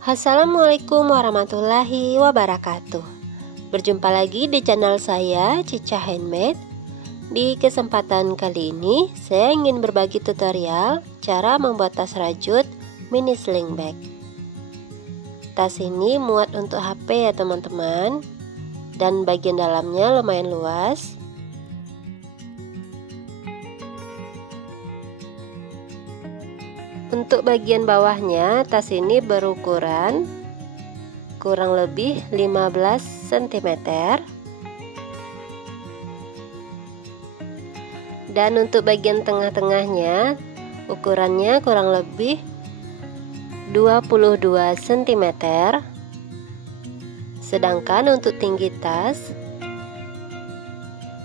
Assalamualaikum warahmatullahi wabarakatuh. Berjumpa lagi di channel saya, Cica Handmade. Di kesempatan kali ini saya ingin berbagi tutorial cara membuat tas rajut mini sling bag. Tas ini muat untuk HP ya teman-teman, dan bagian dalamnya lumayan luas. Untuk bagian bawahnya, tas ini berukuran kurang lebih 15 cm. Dan untuk bagian tengah-tengahnya, ukurannya kurang lebih 22 cm. Sedangkan untuk tinggi tas,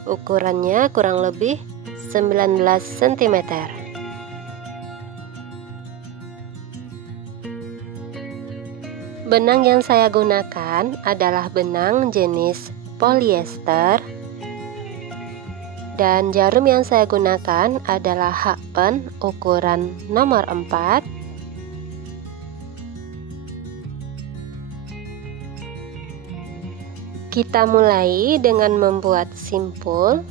ukurannya kurang lebih 19 cm. Benang yang saya gunakan adalah benang jenis polyester, dan jarum yang saya gunakan adalah hakpen ukuran nomor 4. Kita mulai dengan membuat simpul.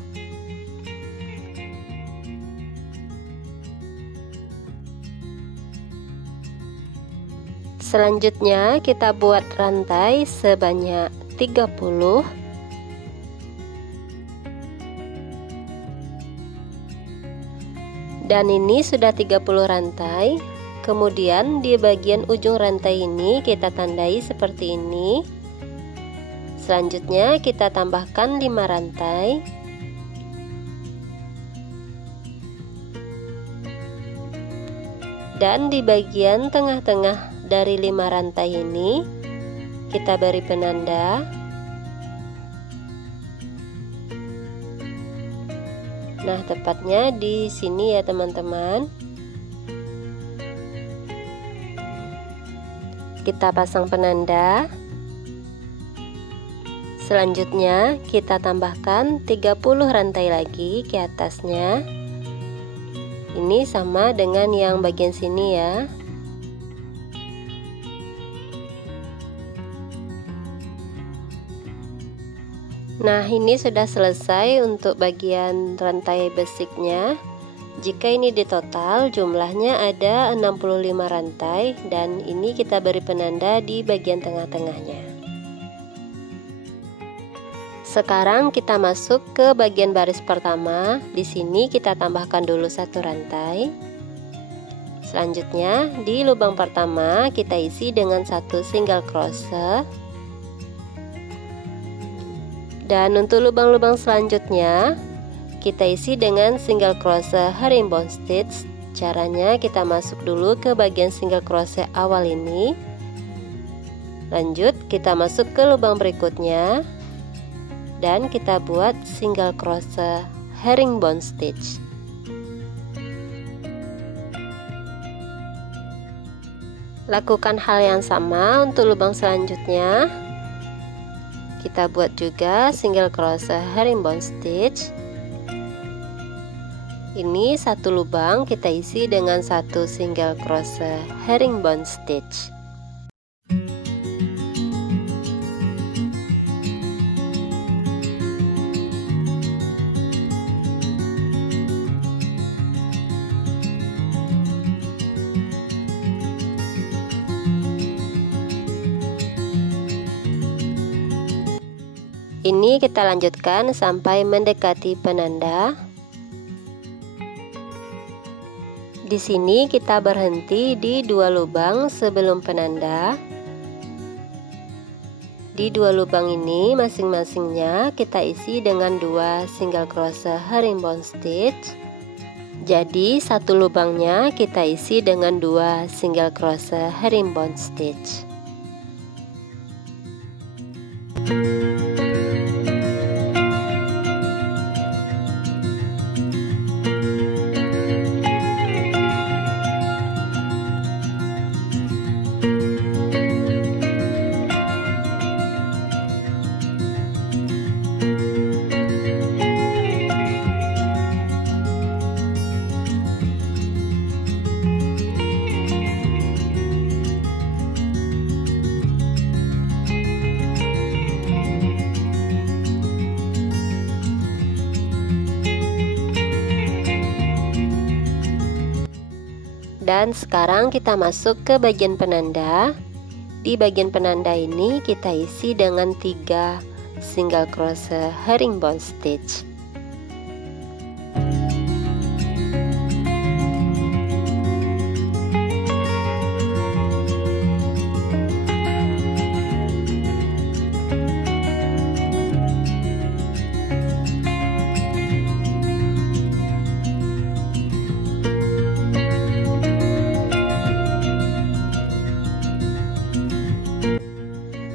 Selanjutnya kita buat rantai sebanyak 30. Dan ini sudah 30 rantai. Kemudian di bagian ujung rantai ini kita tandai seperti ini. Selanjutnya kita tambahkan 5 rantai. Dan di bagian tengah-tengah dari 5 rantai ini kita beri penanda. Nah, tepatnya di sini ya teman-teman. Kita pasang penanda. Selanjutnya kita tambahkan 30 rantai lagi ke atasnya. Ini sama dengan yang bagian sini ya. Nah, ini sudah selesai untuk bagian rantai basicnya. Jika ini di total jumlahnya ada 65 rantai, dan ini kita beri penanda di bagian tengah-tengahnya. Sekarang kita masuk ke bagian baris pertama. Di sini kita tambahkan dulu 1 rantai. Selanjutnya di lubang pertama kita isi dengan 1 single crochet. Dan untuk lubang-lubang selanjutnya kita isi dengan single crochet herringbone stitch. Caranya kita masuk dulu ke bagian single crochet awal ini. Lanjut kita masuk ke lubang berikutnya dan kita buat single crochet herringbone stitch. Lakukan hal yang sama untuk lubang selanjutnya. Kita buat juga single crochet herringbone stitch. Ini 1 lubang kita isi dengan 1 single crochet herringbone stitch. Ini kita lanjutkan sampai mendekati penanda. Di sini kita berhenti di 2 lubang sebelum penanda. Di 2 lubang ini masing-masingnya kita isi dengan 2 single crochet herringbone stitch. Jadi 1 lubangnya kita isi dengan 2 single crochet herringbone stitch. Dan sekarang kita masuk ke bagian penanda. Di bagian penanda ini kita isi dengan 3 single crochet herringbone stitch.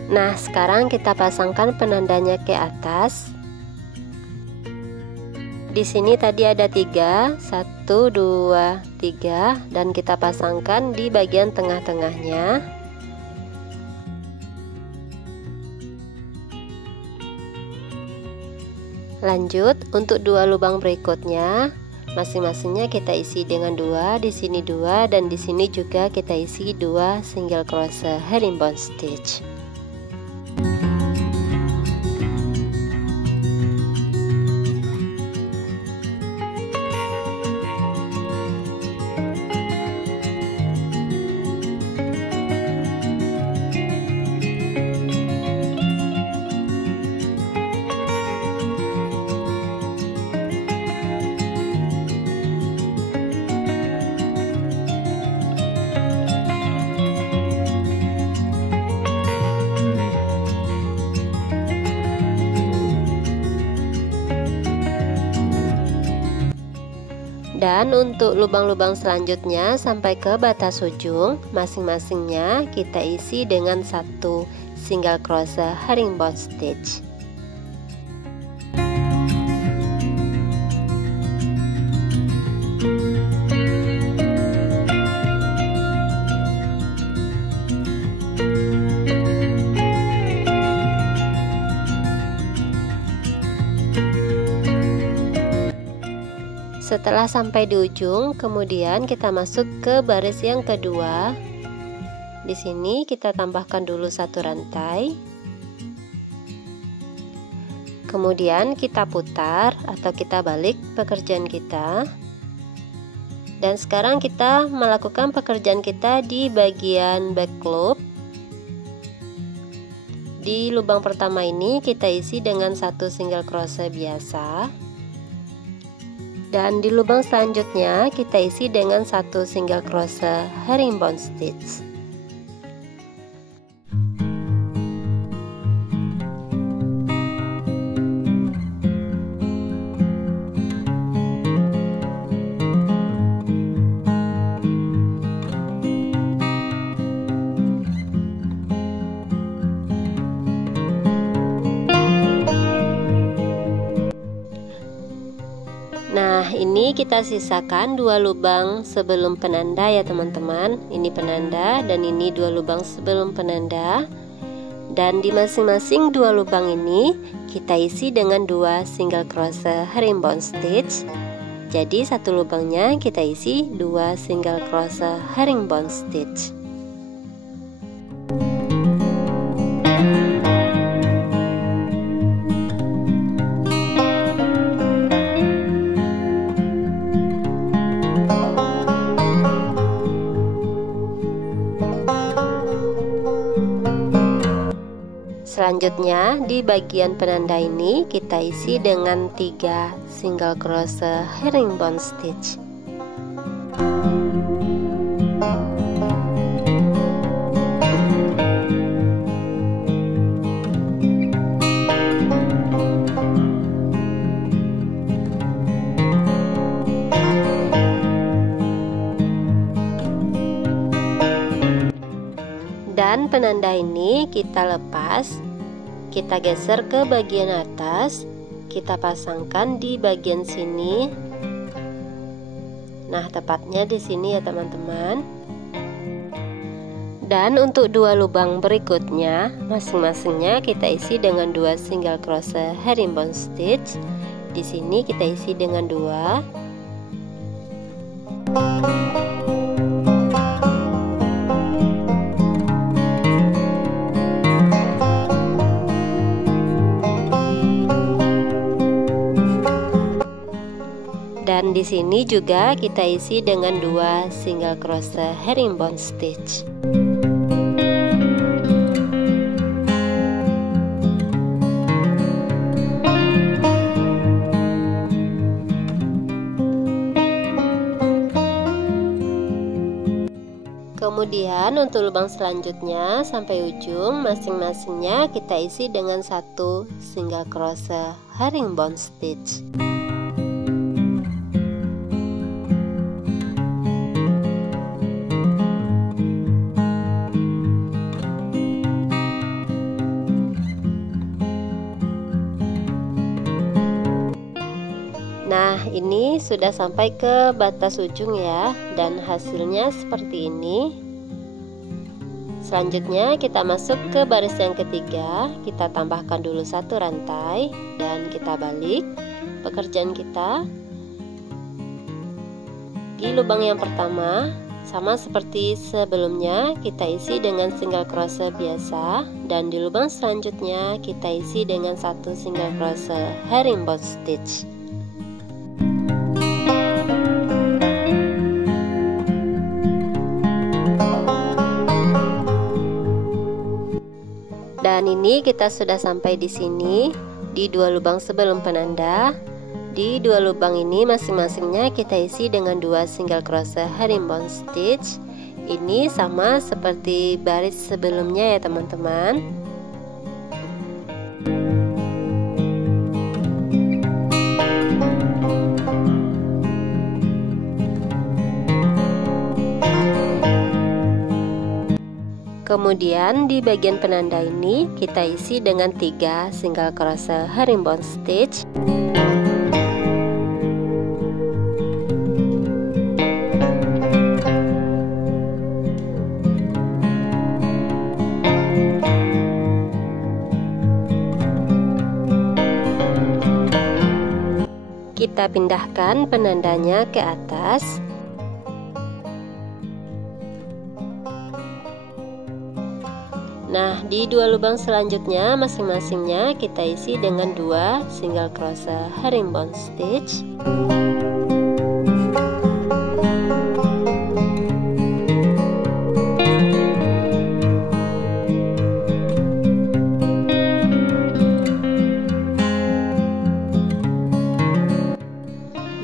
Nah, sekarang kita pasangkan penandanya ke atas. Di sini tadi ada 3, 1, 2, 3, dan kita pasangkan di bagian tengah-tengahnya. Lanjut, untuk 2 lubang berikutnya, masing-masingnya kita isi dengan 2, di sini 2, dan di sini juga kita isi 2 single crochet herringbone stitch. Dan untuk lubang-lubang selanjutnya sampai ke batas ujung, masing-masingnya kita isi dengan 1 single crochet herringbone stitch. Setelah sampai di ujung, kemudian kita masuk ke baris yang kedua. Di sini kita tambahkan dulu 1 rantai. Kemudian kita putar atau kita balik pekerjaan kita. Dan sekarang kita melakukan pekerjaan kita di bagian back loop. Di lubang pertama ini kita isi dengan 1 single crochet biasa. Dan di lubang selanjutnya kita isi dengan 1 single crochet herringbone stitch. Nah, ini kita sisakan 2 lubang sebelum penanda ya teman-teman. Ini penanda dan ini 2 lubang sebelum penanda. Dan di masing-masing 2 lubang ini kita isi dengan 2 single crochet herringbone stitch. Jadi satu lubangnya kita isi 2 single crochet herringbone stitch. Selanjutnya di bagian penanda ini kita isi dengan 3 single crochet herringbone stitch. Dan penanda ini kita lepas, kita geser ke bagian atas, kita pasangkan di bagian sini. Nah, tepatnya di sini ya teman-teman. Dan untuk 2 lubang berikutnya, masing-masingnya kita isi dengan 2 single crochet herringbone stitch. Di sini kita isi dengan 2. Dan di sini juga kita isi dengan 2 single crochet herringbone stitch. Kemudian untuk lubang selanjutnya sampai ujung masing-masingnya kita isi dengan 1 single crochet herringbone stitch. Nah, ini sudah sampai ke batas ujung ya, dan hasilnya seperti ini. Selanjutnya kita masuk ke baris yang ketiga, kita tambahkan dulu 1 rantai dan kita balik pekerjaan kita. Di lubang yang pertama, sama seperti sebelumnya, kita isi dengan single crochet biasa, dan di lubang selanjutnya kita isi dengan 1 single crochet herringbone stitch. Dan ini kita sudah sampai di sini di 2 lubang sebelum penanda. Di 2 lubang ini masing-masingnya kita isi dengan 2 single crochet herringbone stitch. Ini sama seperti baris sebelumnya ya teman-teman. Kemudian di bagian penanda ini kita isi dengan 3 single crochet herringbone stitch. Kita pindahkan penandanya ke atas. Nah, di 2 lubang selanjutnya masing-masingnya kita isi dengan 2 single crochet herringbone stitch.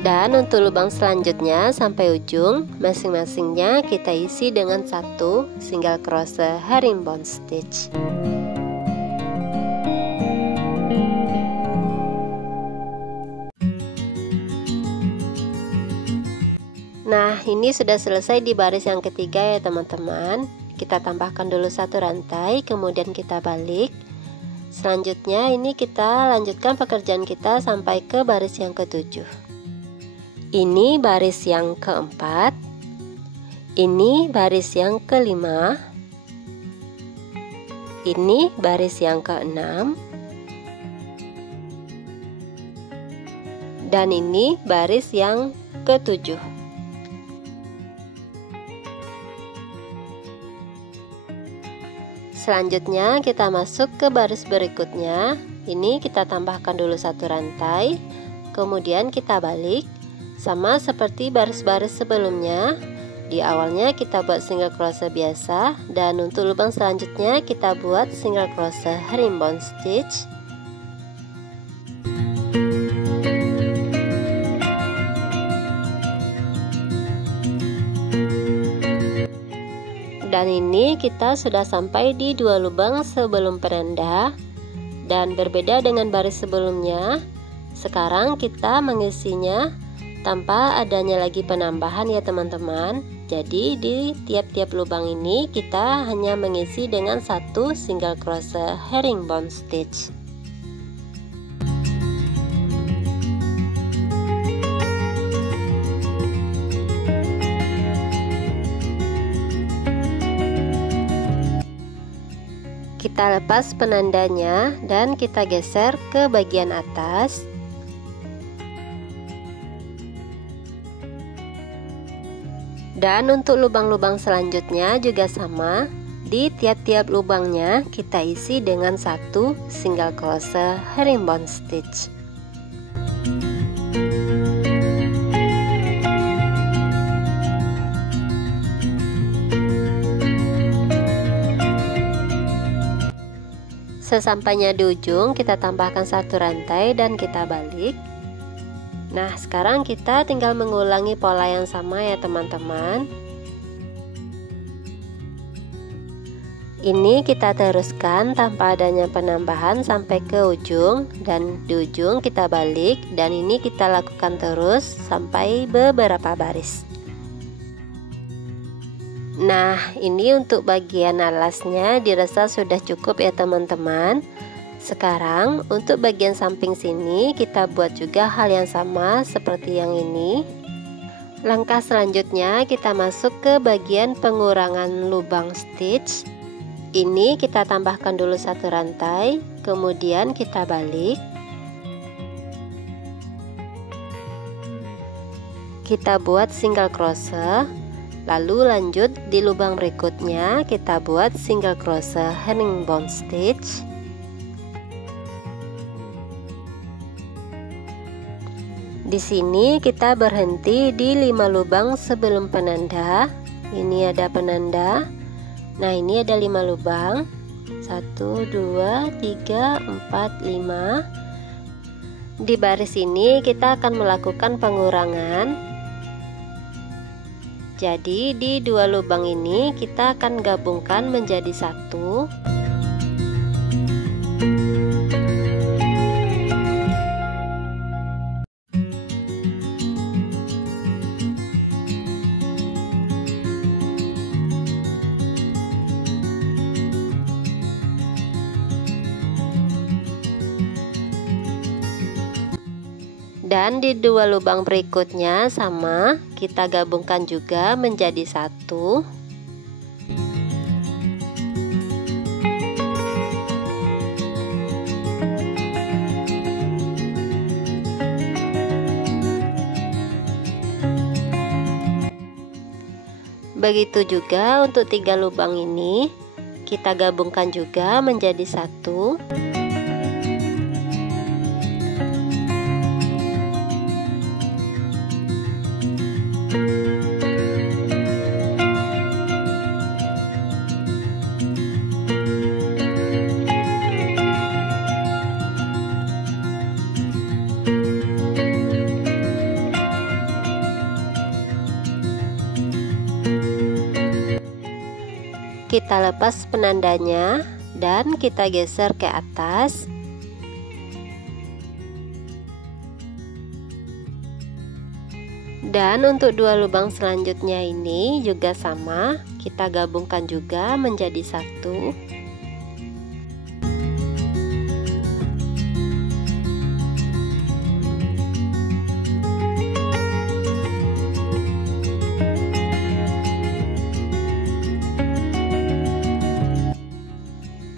Dan untuk lubang selanjutnya sampai ujung masing-masingnya kita isi dengan 1 single crochet herringbone stitch. Nah, ini sudah selesai di baris yang ketiga ya teman-teman. Kita tambahkan dulu 1 rantai, kemudian kita balik. Selanjutnya ini kita lanjutkan pekerjaan kita sampai ke baris yang ketujuh. Ini baris yang keempat, ini baris yang kelima, ini baris yang keenam, dan ini baris yang ketujuh. Selanjutnya kita masuk ke baris berikutnya. Ini kita tambahkan dulu 1 rantai, kemudian kita balik. Sama seperti baris-baris sebelumnya, di awalnya kita buat single crochet biasa, dan untuk lubang selanjutnya kita buat single crochet herringbone stitch. Dan ini kita sudah sampai di 2 lubang sebelum penanda, dan berbeda dengan baris sebelumnya. Sekarang kita mengisinya tanpa adanya lagi penambahan ya teman-teman. Jadi di tiap-tiap lubang ini kita hanya mengisi dengan 1 single crochet herringbone stitch. Kita lepas penandanya dan kita geser ke bagian atas. Dan untuk lubang-lubang selanjutnya juga sama. Di tiap-tiap lubangnya kita isi dengan 1 single crochet herringbone stitch. Sesampainya di ujung, kita tambahkan 1 rantai dan kita balik. Nah, sekarang kita tinggal mengulangi pola yang sama ya teman-teman. Ini kita teruskan tanpa adanya penambahan sampai ke ujung, dan di ujung kita balik, dan ini kita lakukan terus sampai beberapa baris. Nah, ini untuk bagian alasnya dirasa sudah cukup ya teman-teman. Sekarang untuk bagian samping sini kita buat juga hal yang sama seperti yang ini. Langkah selanjutnya kita masuk ke bagian pengurangan lubang stitch. Ini kita tambahkan dulu 1 rantai, kemudian kita balik. Kita buat single crochet. Lalu lanjut di lubang berikutnya kita buat single crochet herringbone stitch. Di sini kita berhenti di 5 lubang sebelum penanda. Ini ada penanda. Nah, ini ada 5 lubang. 1 2 3 4 5. Di baris ini kita akan melakukan pengurangan. Jadi di 2 lubang ini kita akan gabungkan menjadi 1. Dan di 2 lubang berikutnya sama, kita gabungkan juga menjadi 1. Begitu juga untuk 3 lubang ini, kita gabungkan juga menjadi 1. Kita lepas penandanya dan kita geser ke atas. Dan untuk 2 lubang selanjutnya ini juga sama, kita gabungkan juga menjadi 1.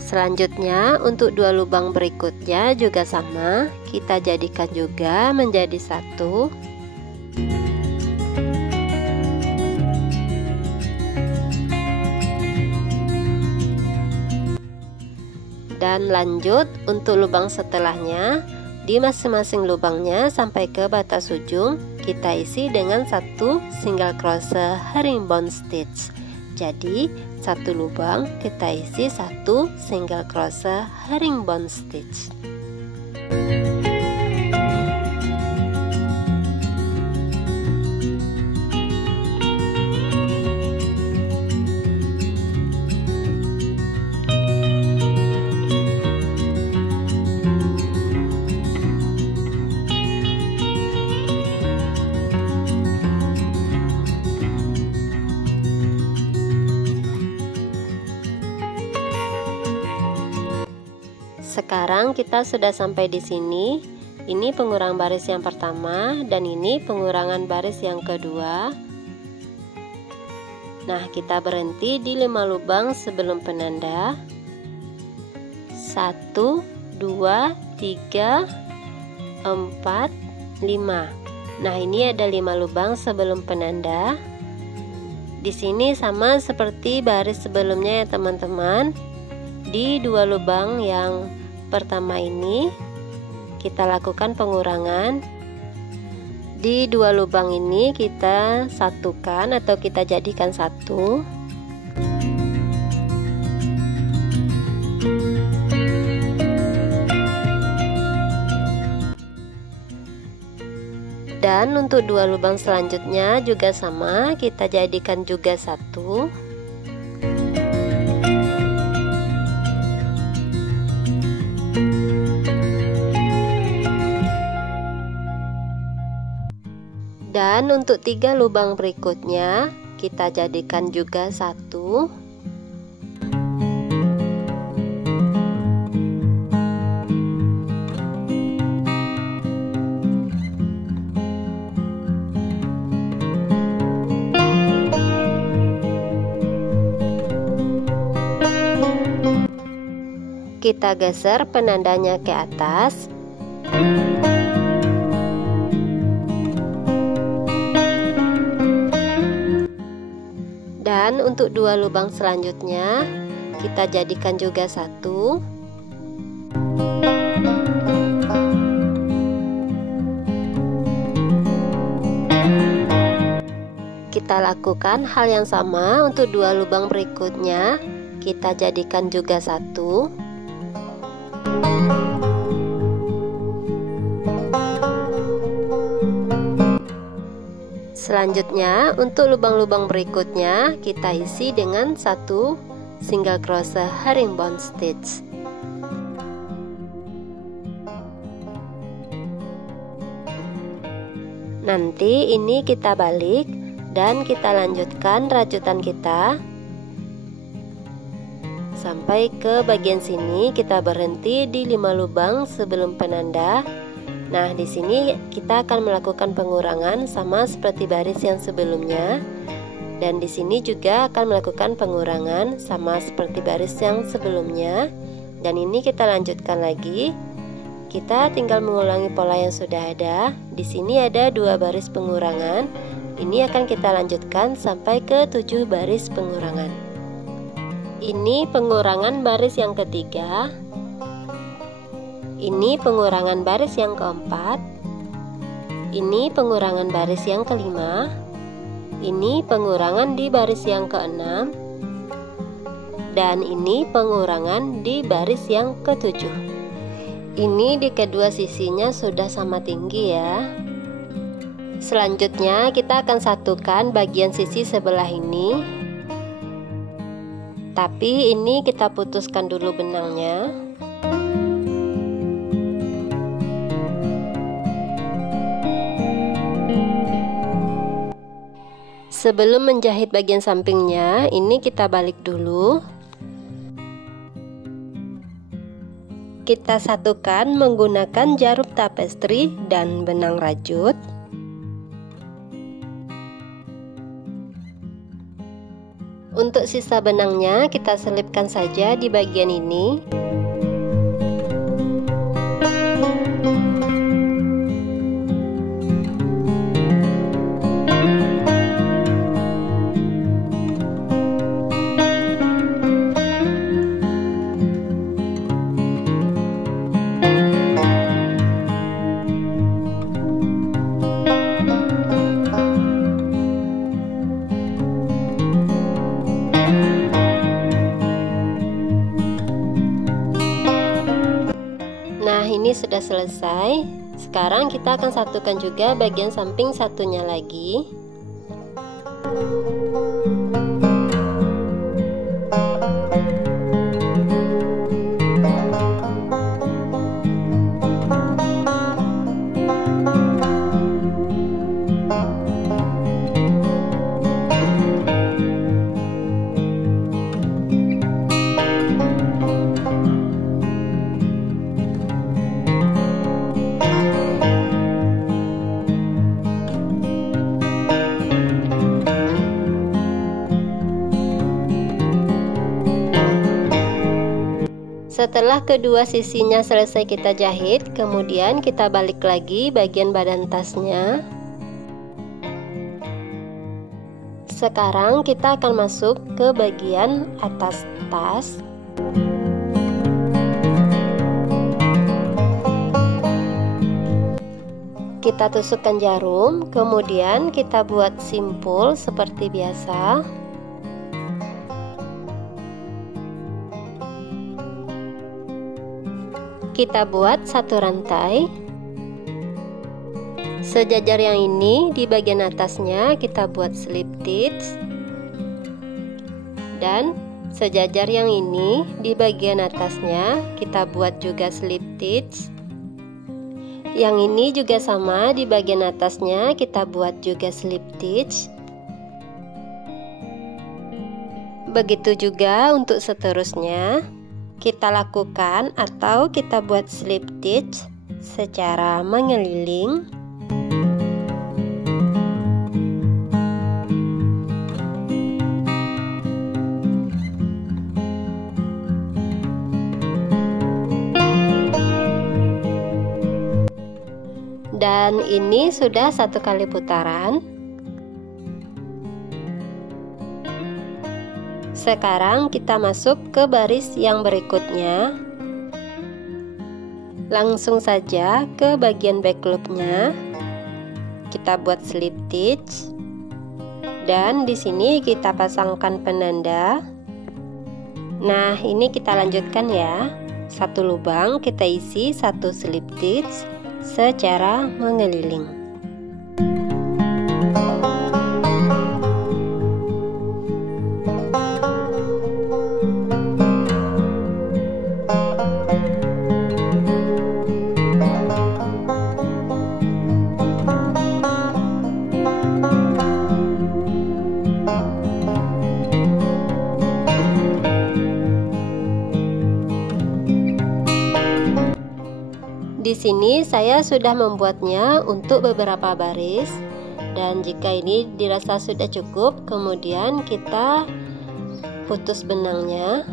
Selanjutnya untuk 2 lubang berikutnya juga sama, kita jadikan juga menjadi 1. Dan lanjut untuk lubang setelahnya, di masing-masing lubangnya sampai ke batas ujung kita isi dengan 1 single crochet herringbone stitch. Jadi 1 lubang kita isi 1 single crochet herringbone stitch. Sekarang kita sudah sampai di sini. Ini pengurangan baris yang pertama dan ini pengurangan baris yang kedua. Nah, kita berhenti di 5 lubang sebelum penanda. 1 2 3 4 5. Nah, ini ada 5 lubang sebelum penanda. Di sini sama seperti baris sebelumnya ya teman-teman. Di 2 lubang yang pertama ini kita lakukan pengurangan. Di 2 lubang ini kita satukan atau kita jadikan 1. Dan untuk dua lubang selanjutnya juga sama, kita jadikan juga satu. Dan untuk tiga lubang berikutnya kita jadikan juga satu. Kita geser penandanya ke atas. Dan untuk dua lubang selanjutnya kita jadikan juga satu. Kita lakukan hal yang sama untuk dua lubang berikutnya, kita jadikan juga satu. Selanjutnya untuk lubang-lubang berikutnya kita isi dengan satu single crochet herringbone stitch. Nanti ini kita balik dan kita lanjutkan rajutan kita sampai ke bagian sini. Kita berhenti di 5 lubang sebelum penanda. Nah, di sini kita akan melakukan pengurangan sama seperti baris yang sebelumnya, dan di sini juga akan melakukan pengurangan sama seperti baris yang sebelumnya. Dan ini kita lanjutkan lagi. Kita tinggal mengulangi pola yang sudah ada. Di sini ada 2 baris pengurangan. Ini akan kita lanjutkan sampai ke 7 baris pengurangan. Ini pengurangan baris yang ketiga. Ini pengurangan baris yang keempat. Ini pengurangan baris yang kelima. Ini pengurangan di baris yang keenam. Dan ini pengurangan di baris yang ketujuh. Ini di kedua sisinya sudah sama tinggi ya. Selanjutnya kita akan satukan bagian sisi sebelah ini. Tapi ini kita putuskan dulu benangnya. Sebelum menjahit bagian sampingnya, ini kita balik dulu. Kita satukan menggunakan jarum tapestri dan benang rajut. Untuk sisa benangnya kita selipkan saja di bagian ini. Ini sudah selesai. Sekarang kita akan satukan juga bagian samping satunya lagi. Setelah kedua sisinya selesai kita jahit, kemudian kita balik lagi bagian badan tasnya. Sekarang kita akan masuk ke bagian atas tas. Kita tusukkan jarum, kemudian kita buat simpul seperti biasa. Kita buat satu rantai. Sejajar yang ini di bagian atasnya kita buat slip stitch, dan sejajar yang ini di bagian atasnya kita buat juga slip stitch. Yang ini juga sama, di bagian atasnya kita buat juga slip stitch. Begitu juga untuk seterusnya kita lakukan atau kita buat slip stitch secara mengeliling. Dan ini sudah satu kali putaran. Sekarang kita masuk ke baris yang berikutnya. Langsung saja ke bagian back loopnya. Kita buat slip stitch. Dan di sini kita pasangkan penanda. Nah, ini kita lanjutkan ya. Satu lubang kita isi satu slip stitch secara mengeliling. Di sini saya sudah membuatnya untuk beberapa baris, dan jika ini dirasa sudah cukup, kemudian kita putus benangnya.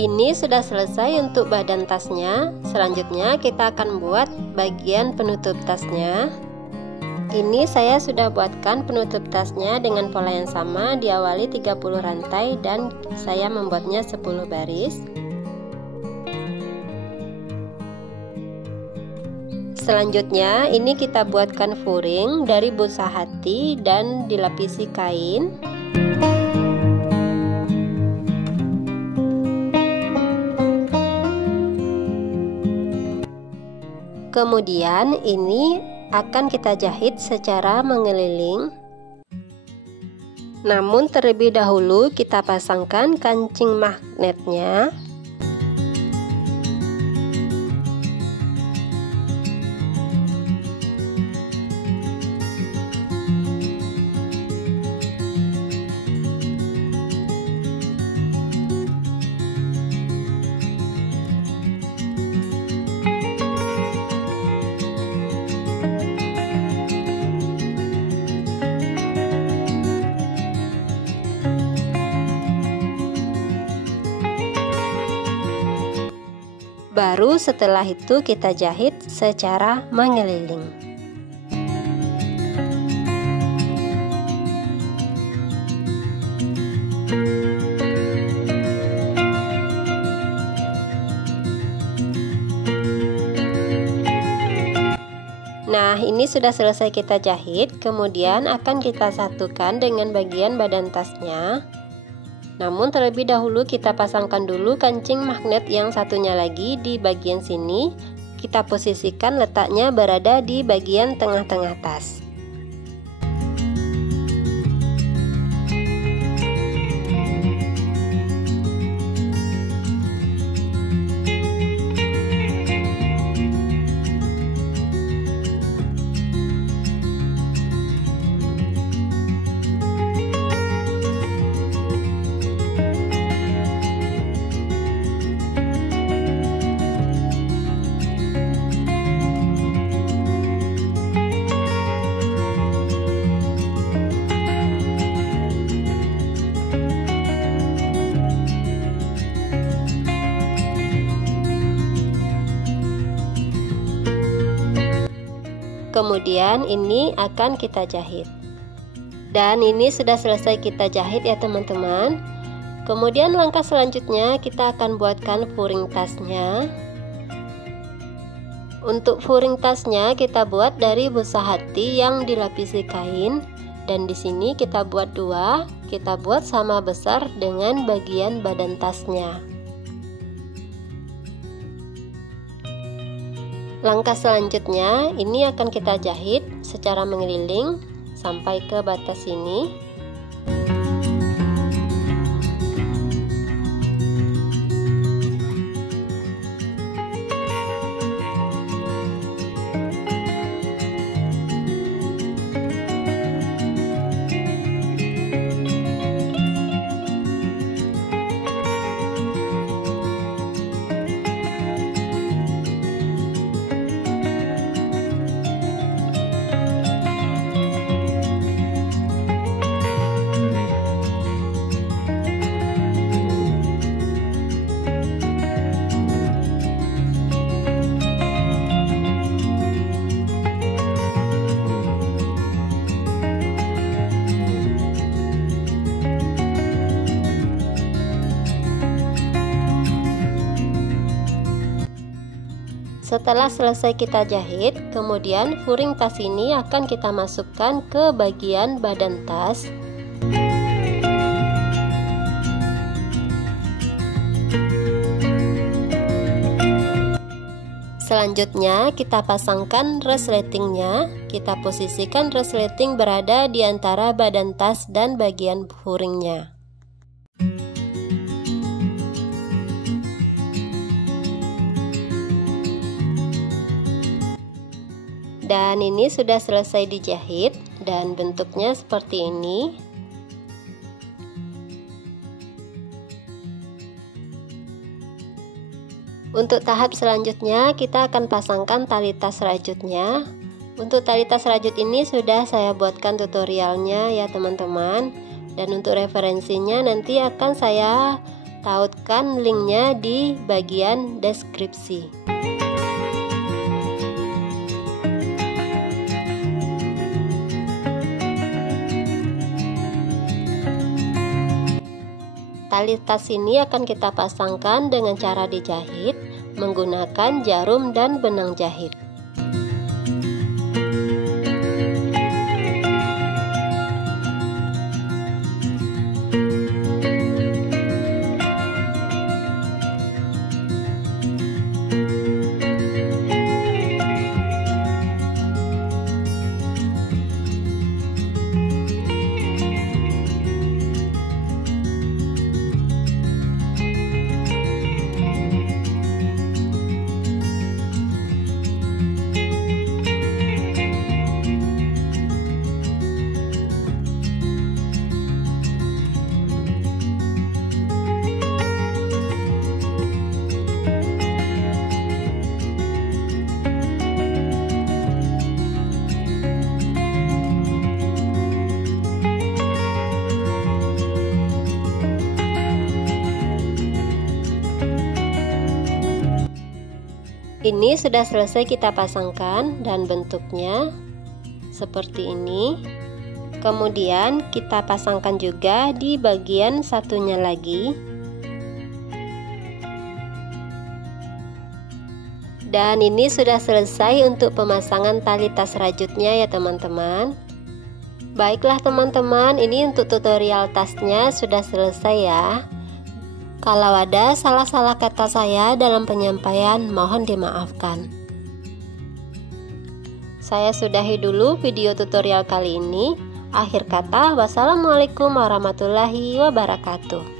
Ini sudah selesai untuk badan tasnya. Selanjutnya kita akan buat bagian penutup tasnya. Ini saya sudah buatkan penutup tasnya dengan pola yang sama, diawali 30 rantai dan saya membuatnya 10 baris. Selanjutnya ini kita buatkan furing dari busa hati dan dilapisi kain. Kemudian ini akan kita jahit secara mengeliling. Namun terlebih dahulu kita pasangkan kancing magnetnya. Baru setelah itu kita jahit secara mengeliling. Nah, ini sudah selesai kita jahit, kemudian akan kita satukan dengan bagian badan tasnya. Namun terlebih dahulu kita pasangkan dulu kancing magnet yang satunya lagi di bagian sini. Kita posisikan letaknya berada di bagian tengah-tengah tas. Kemudian ini akan kita jahit. Dan ini sudah selesai kita jahit ya teman-teman. Kemudian langkah selanjutnya kita akan buatkan furing tasnya. Untuk furing tasnya kita buat dari busa hati yang dilapisi kain, dan di sini kita buat dua, kita buat sama besar dengan bagian badan tasnya. Langkah selanjutnya ini akan kita jahit secara mengeliling sampai ke batas sini. Setelah selesai kita jahit, kemudian furing tas ini akan kita masukkan ke bagian badan tas. Selanjutnya kita pasangkan resletingnya. Kita posisikan resleting berada di antara badan tas dan bagian furingnya. Dan ini sudah selesai dijahit dan bentuknya seperti ini. Untuk tahap selanjutnya kita akan pasangkan tali tas rajutnya. Untuk tali tas rajut ini sudah saya buatkan tutorialnya ya teman-teman. Dan untuk referensinya nanti akan saya tautkan linknya di bagian deskripsi. Tali tas ini akan kita pasangkan dengan cara dijahit menggunakan jarum dan benang jahit. Ini sudah selesai kita pasangkan dan bentuknya seperti ini. Kemudian kita pasangkan juga di bagian satunya lagi. Dan ini sudah selesai untuk pemasangan tali tas rajutnya ya teman-teman. Baiklah teman-teman, ini untuk tutorial tasnya sudah selesai ya. Kalau ada salah-salah kata saya dalam penyampaian, mohon dimaafkan. Saya sudahi dulu video tutorial kali ini. Akhir kata, wassalamualaikum warahmatullahi wabarakatuh.